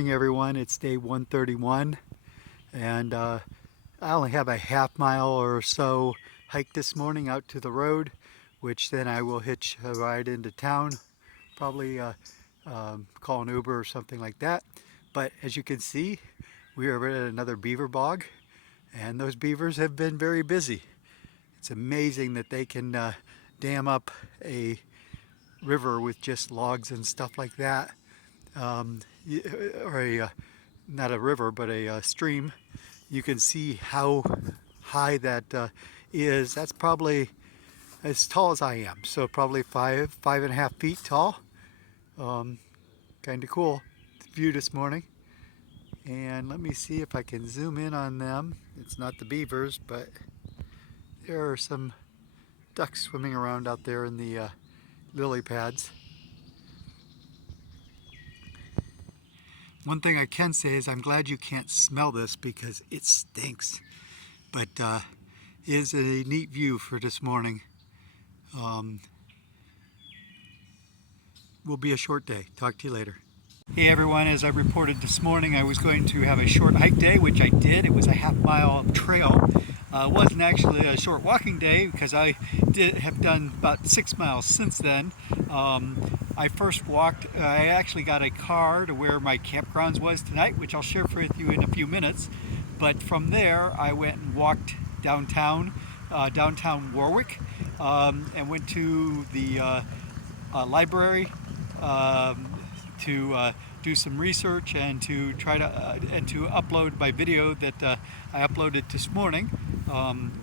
morning, everyone. It's day 131, and I only have a half mile or so hike this morning out to the road, which then I will hitch a ride into town, probably call an Uber or something like that. But as you can see, we are at another beaver bog, and those beavers have been very busy. It's amazing that they can dam up a river with just logs and stuff like that. Or not a river, but a stream. You can see how high that is. That's probably as tall as I am, so probably 5.5 feet tall. Kind of cool view this morning. And let me see if I can zoom in on them. It's not the beavers, but there are some ducks swimming around out there in the lily pads. One thing I can say is I'm glad you can't smell this because it stinks, but it is a neat view for this morning. Will be a short day. Talk to you later. Hey everyone, as I reported this morning, I was going to have a short hike day, which I did. It was a half-mile trail. It wasn't actually a short walking day because I have done about 6 miles since then. I first walked, I actually got a car to where my campgrounds was tonight, which I'll share with you in a few minutes. But from there, I went and walked downtown, downtown Warwick, and went to the library to do some research and to try to upload my video that I uploaded this morning,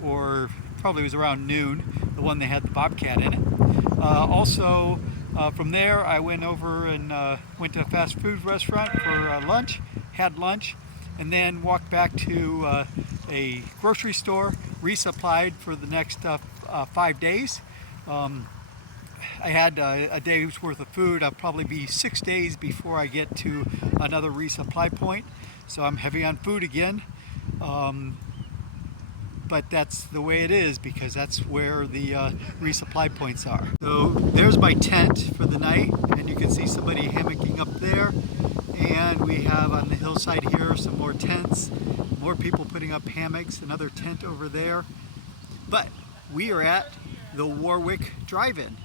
or probably was around noon, the one that had the bobcat in it. Also, from there I went over and went to a fast food restaurant for lunch, had lunch, and then walked back to a grocery store, resupplied for the next 5 days. I had a day's worth of food. I'll probably be 6 days before I get to another resupply point. So I'm heavy on food again. But that's the way it is because that's where the resupply points are. So there's my tent for the night, and you can see somebody hammocking up there. And we have on the hillside here some more tents, more people putting up hammocks, another tent over there. But we are at the Warwick Drive-In.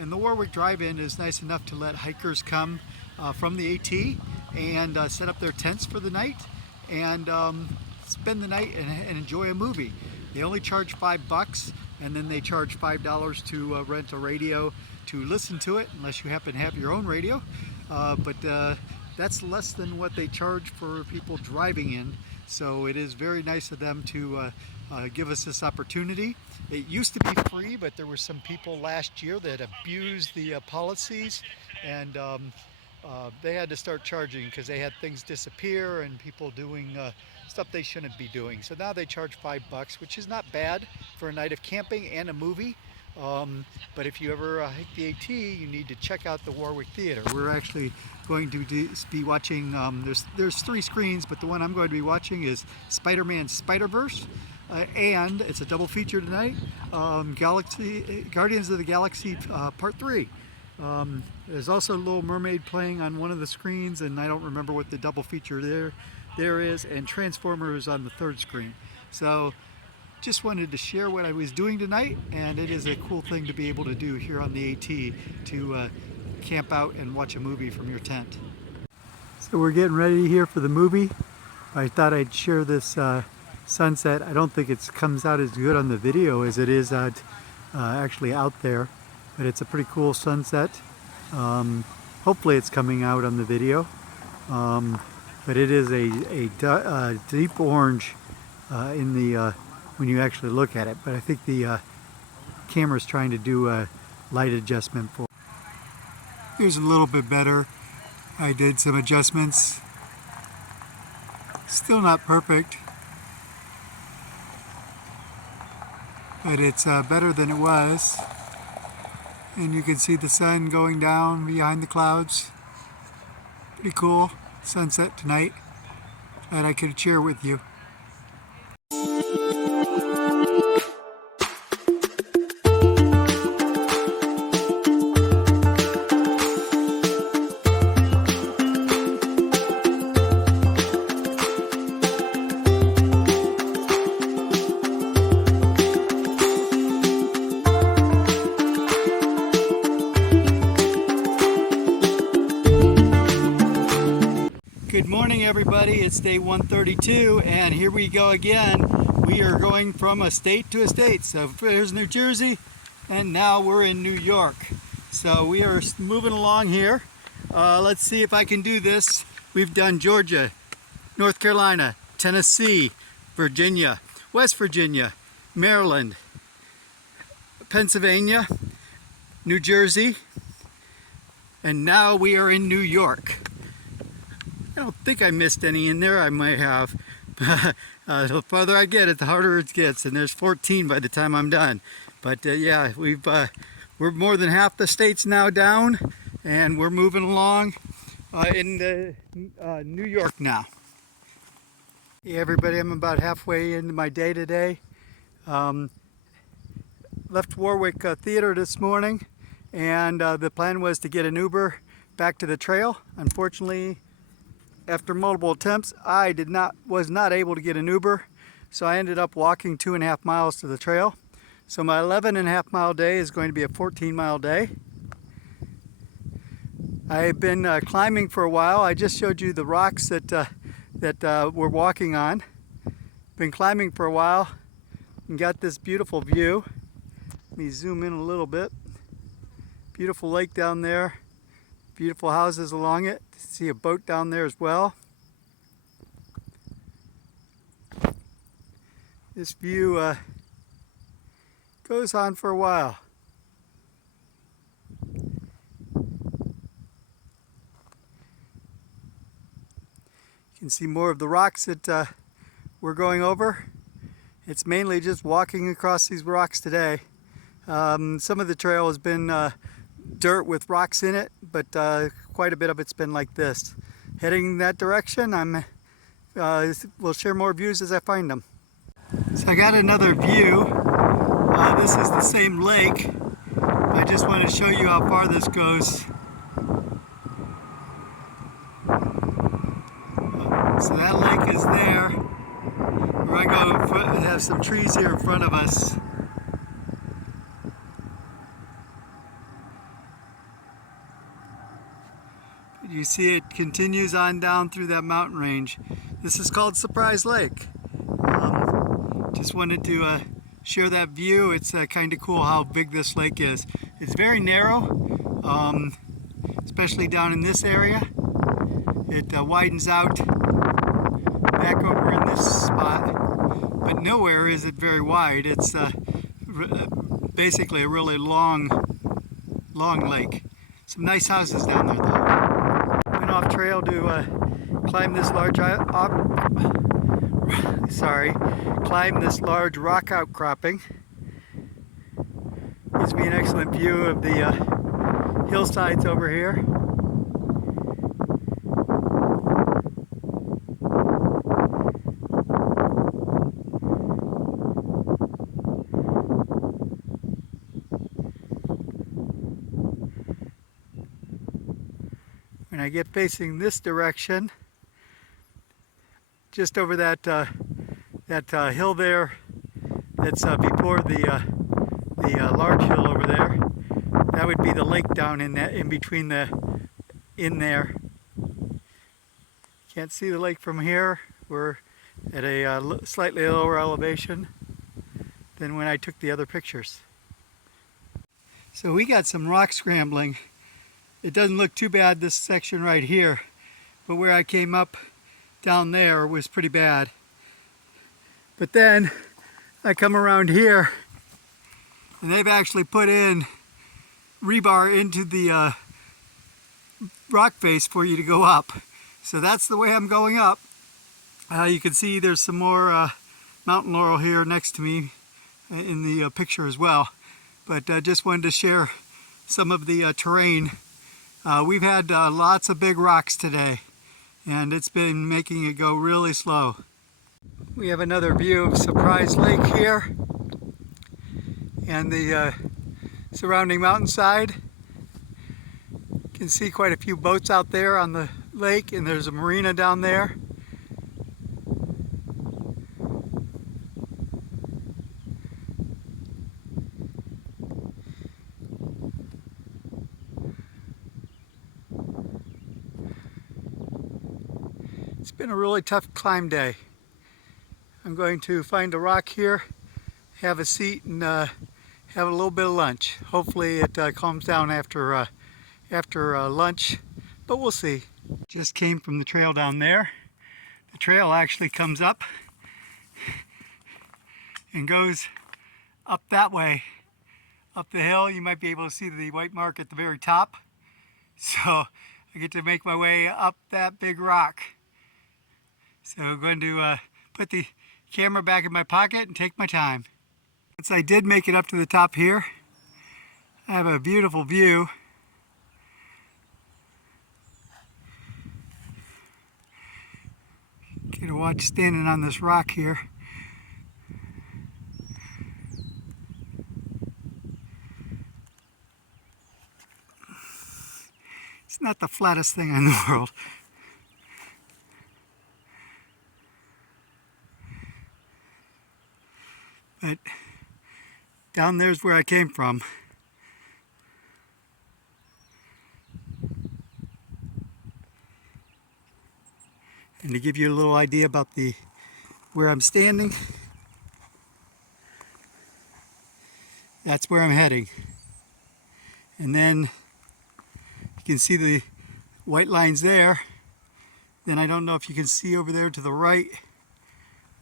And the Warwick Drive-In is nice enough to let hikers come from the AT and set up their tents for the night and spend the night and enjoy a movie. They only charge $5, and then they charge $5 to rent a radio to listen to it, unless you happen to have your own radio. But that's less than what they charge for people driving in. So it is very nice of them to give us this opportunity. It used to be free, but there were some people last year that abused the policies, and they had to start charging because they had things disappear and people doing stuff they shouldn't be doing. So now they charge $5, which is not bad for a night of camping and a movie. But if you ever hike the AT, you need to check out the Warwick Theater. We're actually going to be watching, there's 3 screens, but the one I'm going to be watching is Spider-Man Spider-Verse. And it's a double feature tonight, Guardians of the Galaxy Part 3. There's also Little Mermaid playing on one of the screens, and I don't remember what the double feature there is, and Transformers on the 3rd screen. So just wanted to share what I was doing tonight, and it is a cool thing to be able to do here on the AT, to camp out and watch a movie from your tent. So we're getting ready here for the movie. I thought I'd share this sunset. I don't think it comes out as good on the video as it is actually out there, but it's a pretty cool sunset. Hopefully it's coming out on the video, but it is a deep orange in the when you actually look at it, but I think the camera's trying to do a light adjustment for it. Here's a little bit better. I did some adjustments. Still not perfect, but it's better than it was. And you can see the sun going down behind the clouds. Pretty cool sunset tonight that I could share with you. everybody, it's day 132 and here we go again. We are going from a state to a state. So there's New Jersey and now we're in New York. So we are moving along here. Let's see if I can do this. We've done Georgia, North Carolina, Tennessee, Virginia, West Virginia, Maryland, Pennsylvania, New Jersey, and now we are in New York. I don't think I missed any in there. I might have. The farther I get it, the harder it gets, and there's 14 by the time I'm done. But yeah, we're more than half the states now down, and we're moving along in New York now. Hey everybody, I'm about halfway into my day today. Left Warwick Theater this morning, and the plan was to get an Uber back to the trail. Unfortunately, after multiple attempts, I was not able to get an Uber, so I ended up walking 2.5 miles to the trail. So my 11.5 mile day is going to be a 14-mile day. I've been climbing for a while. I just showed you the rocks that we're walking on. Been climbing for a while and got this beautiful view. Let me zoom in a little bit. Beautiful lake down there. Beautiful houses along it. See a boat down there as well. This view goes on for a while. You can see more of the rocks that we're going over. It's mainly just walking across these rocks today. Some of the trail has been dirt with rocks in it, but quite a bit of it's been like this. Heading that direction, we'll share more views as I find them. So I got another view. This is the same lake. I just want to show you how far this goes. So that lake is there. We're going to have some trees here in front of us. You see it continues on down through that mountain range. This is called Surprise Lake. Just wanted to share that view. It's kind of cool how big this lake is. It's very narrow, especially down in this area. It widens out back over in this spot, but nowhere is it very wide. It's basically a really long lake. Some nice houses down there though. Went off trail to climb this large rock outcropping. Gives me an excellent view of the hillsides over here. When I get facing this direction, just over that hill there, that's before the large hill over there, that would be the lake down in between in there. Can't see the lake from here. We're at a slightly lower elevation than when I took the other pictures. So we got some rock scrambling. It doesn't look too bad, this section right here, but where I came up down there was pretty bad. But then I come around here and they've actually put in rebar into the rock face for you to go up. So that's the way I'm going up. You can see there's some more mountain laurel here next to me in the picture as well. But just wanted to share some of the terrain. We've had lots of big rocks today, and it's been making it go really slow. We have another view of Surprise Lake here and the surrounding mountainside. You can see quite a few boats out there on the lake, and there's a marina down there. It's been a really tough climb day. I'm going to find a rock here, have a seat, and have a little bit of lunch. Hopefully it calms down after lunch, but we'll see. Just came from the trail down there. The trail actually comes up and goes up that way, up the hill. You might be able to see the white mark at the very top. So I get to make my way up that big rock. So I'm going to put the camera back in my pocket and take my time. Once I did make it up to the top here, I have a beautiful view. Get to watch standing on this rock here. It's not the flattest thing in the world. But down there's where I came from. And to give you a little idea about where I'm standing, that's where I'm heading. And then you can see the white lines there. Then I don't know if you can see over there to the right,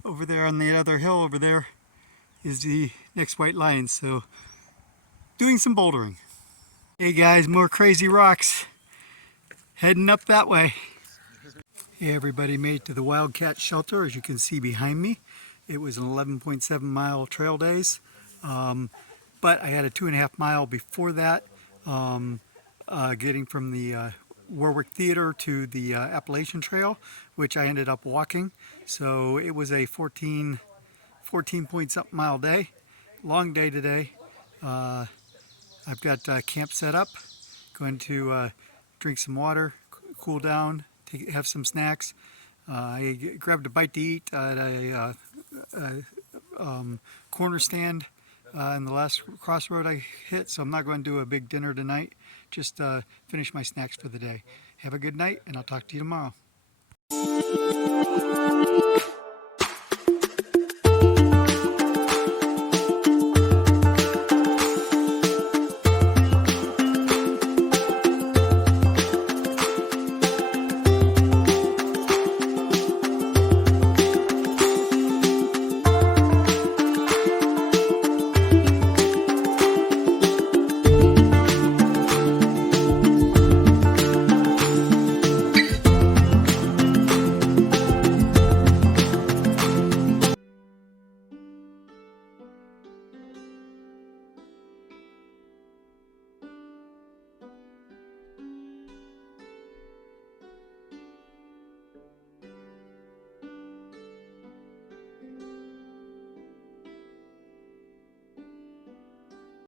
over there on the other hill over there is the next white line. So doing some bouldering. Hey guys, more crazy rocks heading up that way. Hey everybody, made it to the Wildcat Shelter, as you can see behind me. It was an 11.7 mile trail days, but I had a 2.5 mile before that, getting from the Warwick Theater to the Appalachian Trail, which I ended up walking. So it was a 14 point something mile day, long day today. I've got camp set up, going to drink some water, cool down, have some snacks. I grabbed a bite to eat at a corner stand in the last crossroad I hit, so I'm not going to do a big dinner tonight. Just finish my snacks for the day. Have a good night, and I'll talk to you tomorrow.